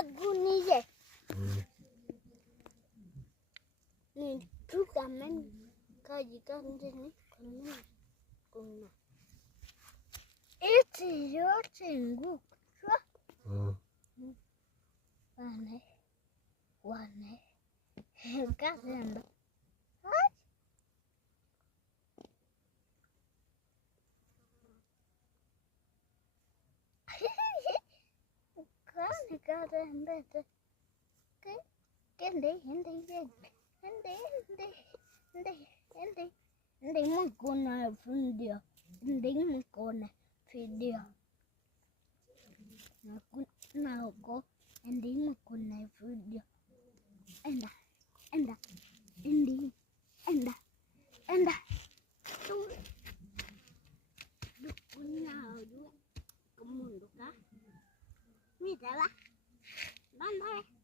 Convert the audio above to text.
magunia. Ni tuka men kaji kandini kanini kuna. Iti yote ngukwa. Wane. Kazenda. Kazenda. Hindi mkona video. Hindi mkona video. Naoko. Hindi mkona video. Enda. Hindi. Enda. Dukunya dua. Kemunduka. Mita lah. Bye.